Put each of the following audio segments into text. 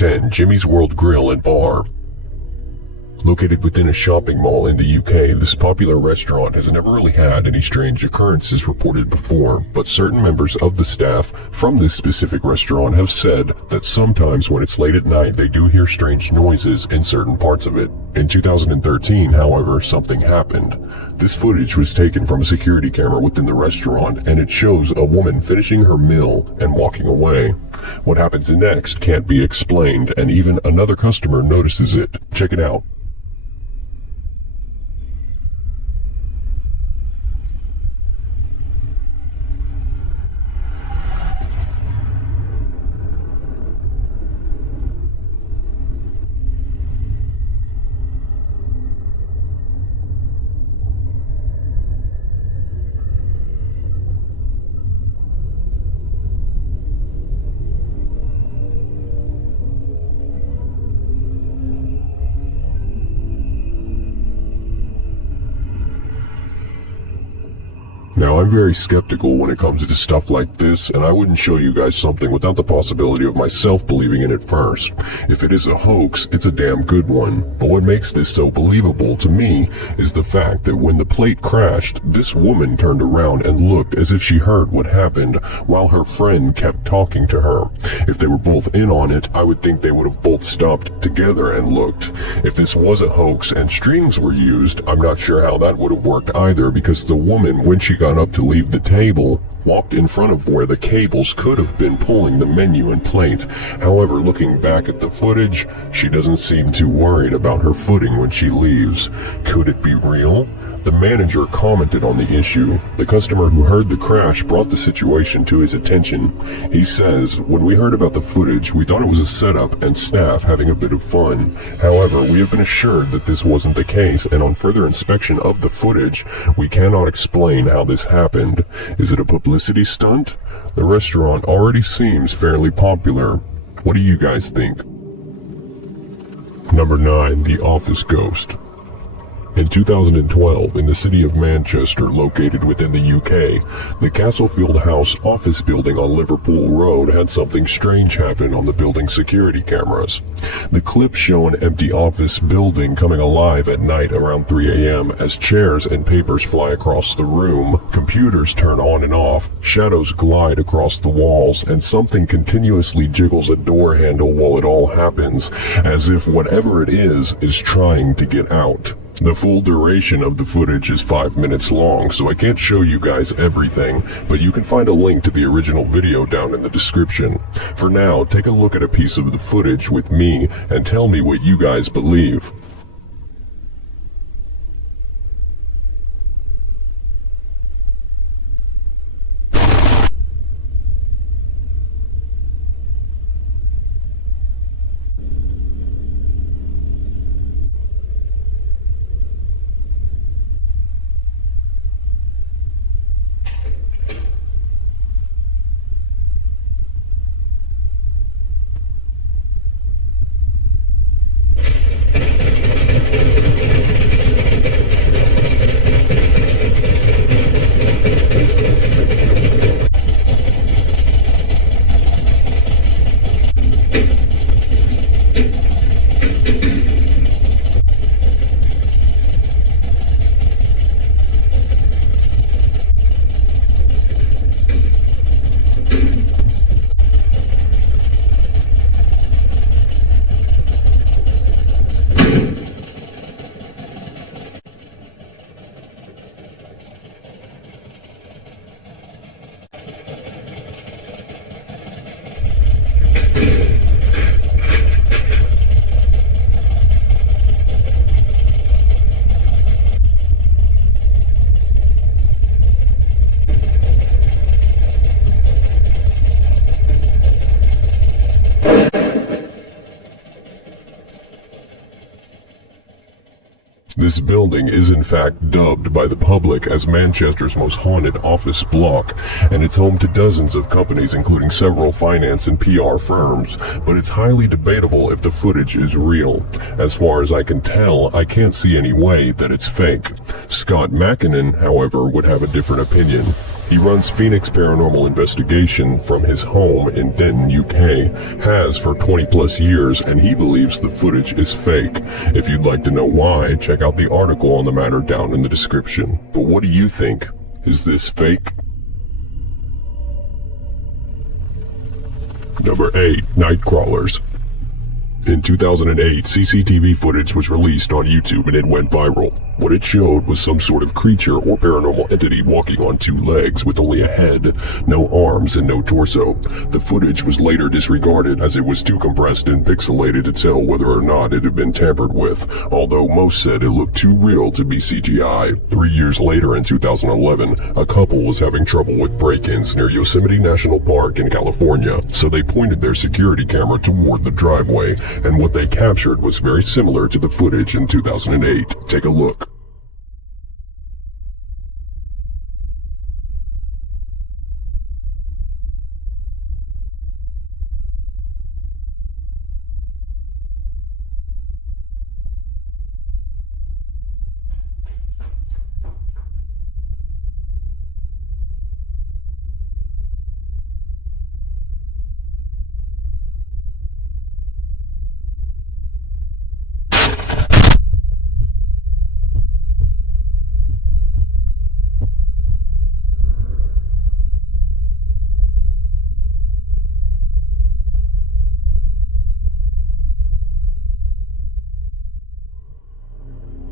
10. Jimmy's World Grill and Bar. Located within a shopping mall in the UK, this popular restaurant has never really had any strange occurrences reported before, but certain members of the staff from this specific restaurant have said that sometimes when it's late at night they do hear strange noises in certain parts of it. In 2013, however, something happened. This footage was taken from a security camera within the restaurant, and it shows a woman finishing her meal and walking away. What happens next can't be explained, and even another customer notices it. Check it out. Now, I'm very skeptical when it comes to stuff like this, and I wouldn't show you guys something without the possibility of myself believing in it first. If it is a hoax, it's a damn good one. But what makes this so believable to me is the fact that when the plate crashed, this woman turned around and looked as if she heard what happened, while her friend kept talking to her. If they were both in on it, I would think they would have both stopped together and looked. If this was a hoax and strings were used, I'm not sure how that would have worked either, because the woman, when she got up to leave the table, walked in front of where the cables could have been pulling the menu and plate. However, looking back at the footage, she doesn't seem too worried about her footing when she leaves. Could it be real? The manager commented on the issue. The customer who heard the crash brought the situation to his attention. He says, "When we heard about the footage, we thought it was a setup and staff having a bit of fun. However, we have been assured that this wasn't the case, and on further inspection of the footage, we cannot explain how this happened. Is it a publicity stunt? The restaurant already seems fairly popular. What do you guys think?" Number 9. The Office Ghost. In 2012, in the city of Manchester, located within the UK, the Castlefield House office building on Liverpool Road had something strange happen on the building's security cameras. The clips show an empty office building coming alive at night around 3 a.m. as chairs and papers fly across the room, computers turn on and off, shadows glide across the walls, and something continuously jiggles a door handle while it all happens, as if whatever it is trying to get out. The full duration of the footage is 5 minutes long, so I can't show you guys everything, but you can find a link to the original video down in the description. For now, take a look at a piece of the footage with me and tell me what you guys believe. This building is in fact dubbed by the public as Manchester's most haunted office block, and it's home to dozens of companies including several finance and PR firms, but it's highly debatable if the footage is real. As far as I can tell, I can't see any way that it's fake. Scott Mackinnon, however, would have a different opinion. He runs Phoenix Paranormal Investigation from his home in Denton, UK, has for 20 plus years, and he believes the footage is fake. If you'd like to know why, check out the article on the matter down in the description. But what do you think? Is this fake? Number 8. Night Crawlers. In 2008, CCTV footage was released on YouTube and it went viral. What it showed was some sort of creature or paranormal entity walking on two legs with only a head, no arms, and no torso. The footage was later disregarded as it was too compressed and pixelated to tell whether or not it had been tampered with, although most said it looked too real to be CGI. 3 years later, in 2011, a couple was having trouble with break-ins near Yosemite National Park in California, so they pointed their security camera toward the driveway, and what they captured was very similar to the footage in 2008. Take a look.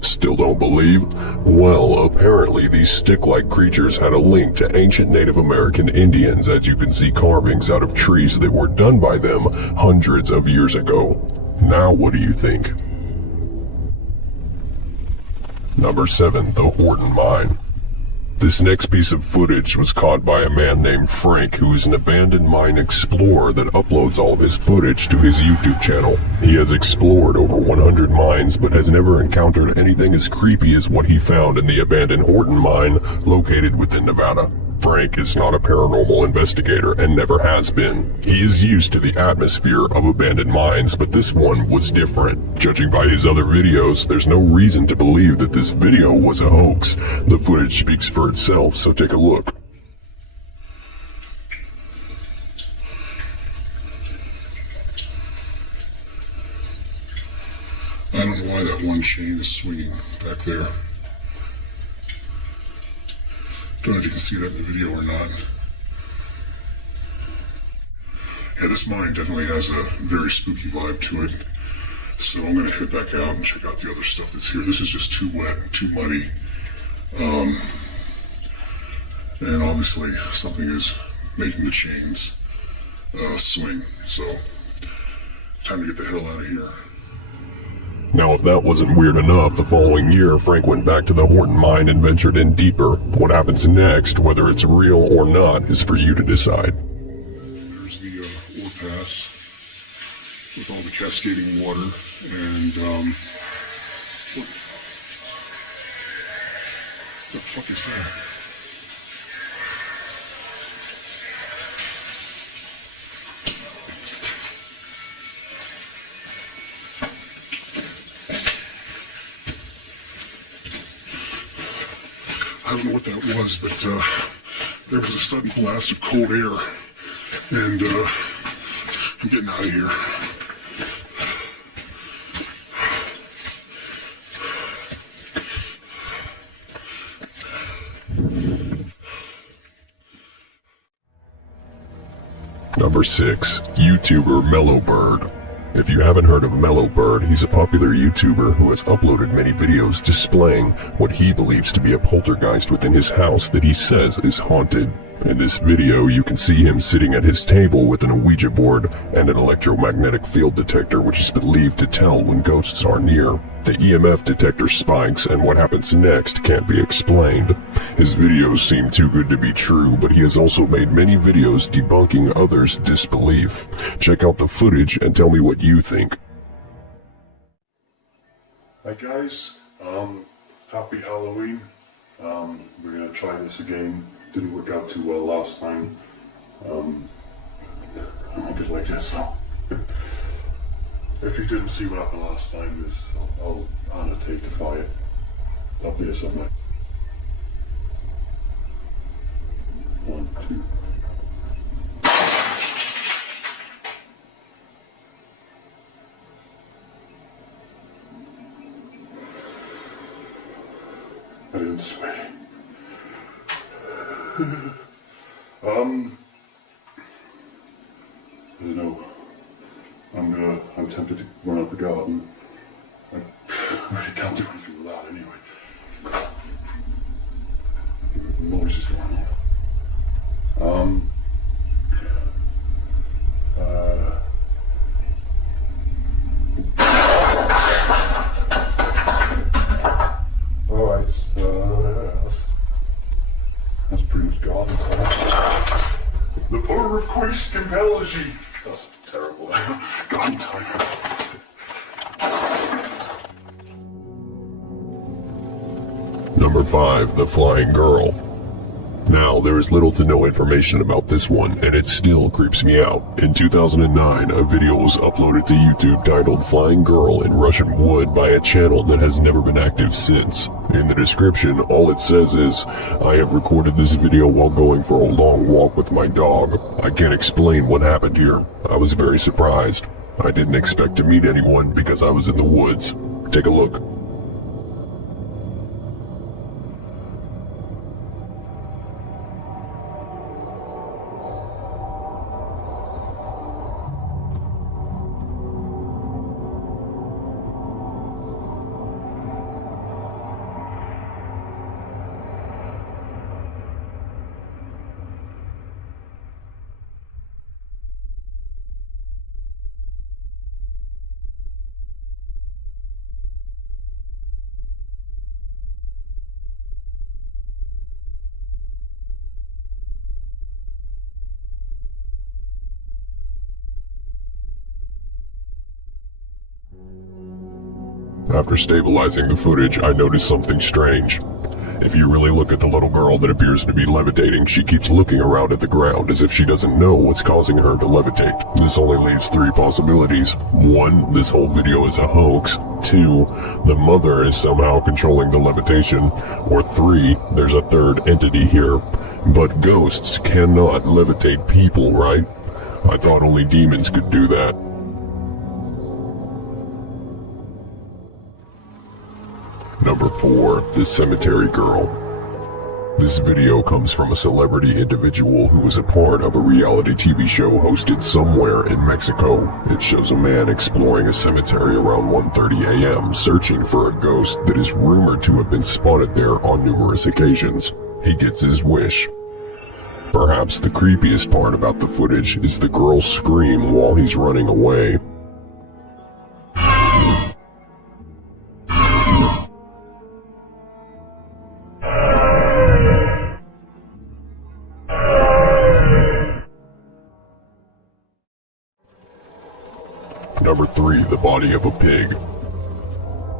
Still don't believe? Well, apparently these stick-like creatures had a link to ancient Native American Indians, as you can see carvings out of trees that were done by them hundreds of years ago. Now what do you think? Number 7. The Horton Mine. This next piece of footage was caught by a man named Frank, who is an abandoned mine explorer that uploads all of his footage to his YouTube channel. He has explored over 100 mines, but has never encountered anything as creepy as what he found in the abandoned Horton Mine located within Nevada. Frank is not a paranormal investigator and never has been. He is used to the atmosphere of abandoned mines, but this one was different. Judging by his other videos, there's no reason to believe that this video was a hoax. The footage speaks for itself, so take a look. I don't know why that one chain is swinging back there. Don't know if you can see that in the video or not. Yeah, this mine definitely has a very spooky vibe to it. So I'm going to head back out and check out the other stuff that's here. This is just too wet and too muddy. And obviously something is making the chains swing. So time to get the hell out of here. Now, if that wasn't weird enough, the following year, Frank went back to the Horton Mine and ventured in deeper. What happens next, whether it's real or not, is for you to decide. There's the ore pass with all the cascading water, and what the fuck is that? I don't know what that was, but there was a sudden blast of cold air, and I'm getting out of here. Number 6. YouTuber Mellowbird. If you haven't heard of Mellowbird, he's a popular YouTuber who has uploaded many videos displaying what he believes to be a poltergeist within his house that he says is haunted. In this video, you can see him sitting at his table with an Ouija board and an electromagnetic field detector, which is believed to tell when ghosts are near. The EMF detector spikes, and what happens next can't be explained. His videos seem too good to be true, but he has also made many videos debunking others' disbelief. Check out the footage and tell me what you think. Hi guys, happy Halloween. We're gonna try this again. Didn't work out too well last time. I'm a bit like this though. If you didn't see what happened last time, I'll annotate the fire up here somewhere. too. I didn't swear. I don't know. I'm tempted to run out the garden. I really can't do anything with that anyway. Noise is going on. Alright, that's pretty much garden. The power of Christ compels you. That's terrible. God, I'm tired. Number 5, The Flying Girl. Now, there is little to no information about this one, and it still creeps me out. In 2009, a video was uploaded to YouTube titled Flying Girl in Russian Wood by a channel that has never been active since. In the description, all it says is, I have recorded this video while going for a long walk with my dog. I can't explain what happened here. I was very surprised. I didn't expect to meet anyone because I was in the woods. Take a look. After stabilizing the footage, I noticed something strange. If you really look at the little girl that appears to be levitating, she keeps looking around at the ground as if she doesn't know what's causing her to levitate. This only leaves 3 possibilities. 1, this whole video is a hoax. 2, the mother is somehow controlling the levitation. Or 3, there's a third entity here. But ghosts cannot levitate people, right? I thought only demons could do that. Number 4, The Cemetery Girl. This video comes from a celebrity individual who was a part of a reality TV show hosted somewhere in Mexico. It shows a man exploring a cemetery around 1:30 a.m. searching for a ghost that is rumored to have been spotted there on numerous occasions. He gets his wish. Perhaps the creepiest part about the footage is the girl's scream while he's running away. Number 3, The Body of a Pig.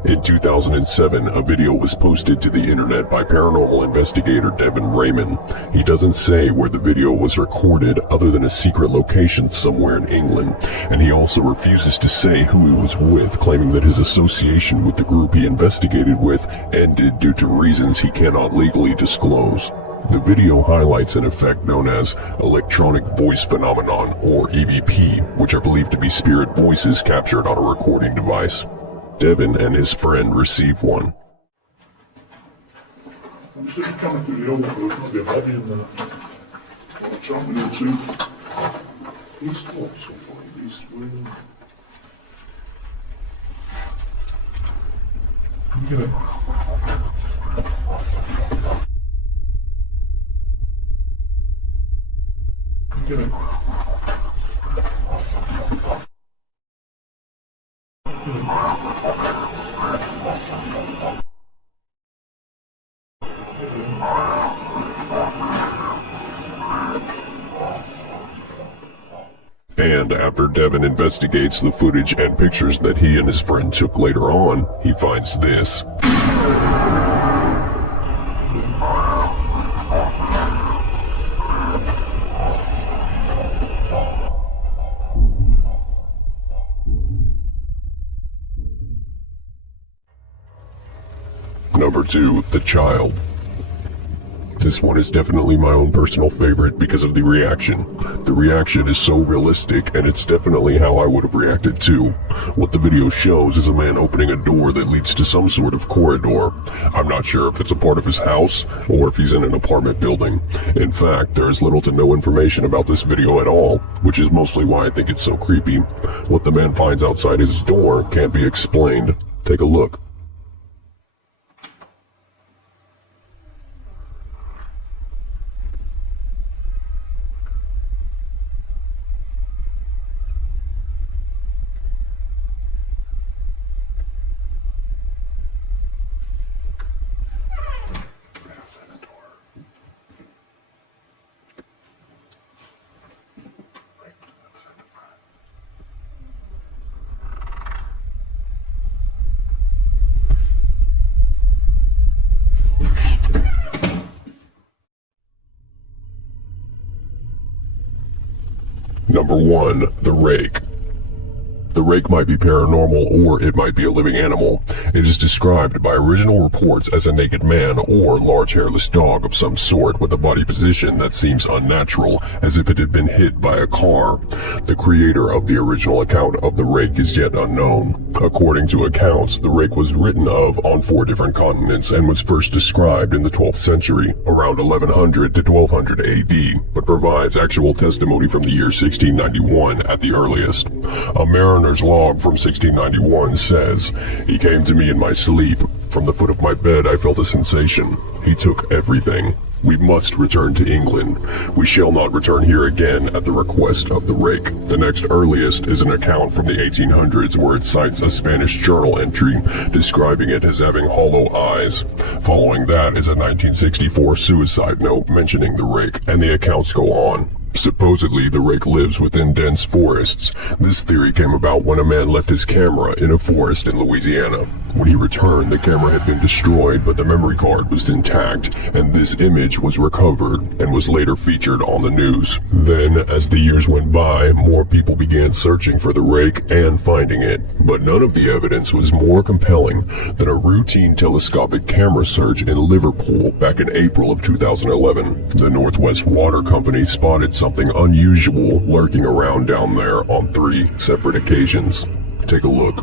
In 2007, a video was posted to the internet by paranormal investigator Devin Raymond. He doesn't say where the video was recorded other than a secret location somewhere in England, and he also refuses to say who he was with, claiming that his association with the group he investigated with ended due to reasons he cannot legally disclose. The video highlights an effect known as electronic voice phenomenon, or EVP, which are believed to be spirit voices captured on a recording device. Devin and his friend receive one. I'm just coming through the old road, might be a body in there. Or a jumping or two. East what so far? East wind. Get it. Get it. And after Devin investigates the footage and pictures that he and his friend took later on, he finds this. Number 2, The Child. This one is definitely my own personal favorite because of the reaction. The reaction is so realistic, and it's definitely how I would have reacted too. What the video shows is a man opening a door that leads to some sort of corridor. I'm not sure if it's a part of his house or if he's in an apartment building. In fact, there is little to no information about this video at all, which is mostly why I think it's so creepy. What the man finds outside his door can't be explained. Take a look. Number 1. The Rake. The rake might be paranormal, or it might be a living animal. It is described by original reports as a naked man or large hairless dog of some sort with a body position that seems unnatural, as if it had been hit by a car. The creator of the original account of the rake is yet unknown. According to accounts, the rake was written of on 4 different continents and was first described in the 12th century, around 1100 to 1200 AD, but provides actual testimony from the year 1691 at the earliest. A mariner's log from 1691 says, "He came to me in my sleep. From the foot of my bed I felt a sensation. He took everything. We must return to England. We shall not return here again at the request of the rake." The next earliest is an account from the 1800s where it cites a Spanish journal entry describing it as having hollow eyes. Following that is a 1964 suicide note mentioning the rake, and the accounts go on. Supposedly, the rake lives within dense forests. This theory came about when a man left his camera in a forest in Louisiana. When he returned, the camera had been destroyed, but the memory card was intact, and this image was recovered and was later featured on the news. Then, as the years went by, more people began searching for the rake and finding it, but none of the evidence was more compelling than a routine telescopic camera search in Liverpool back in April of 2011. The Northwest Water Company spotted something unusual lurking around down there on 3 separate occasions. Take a look.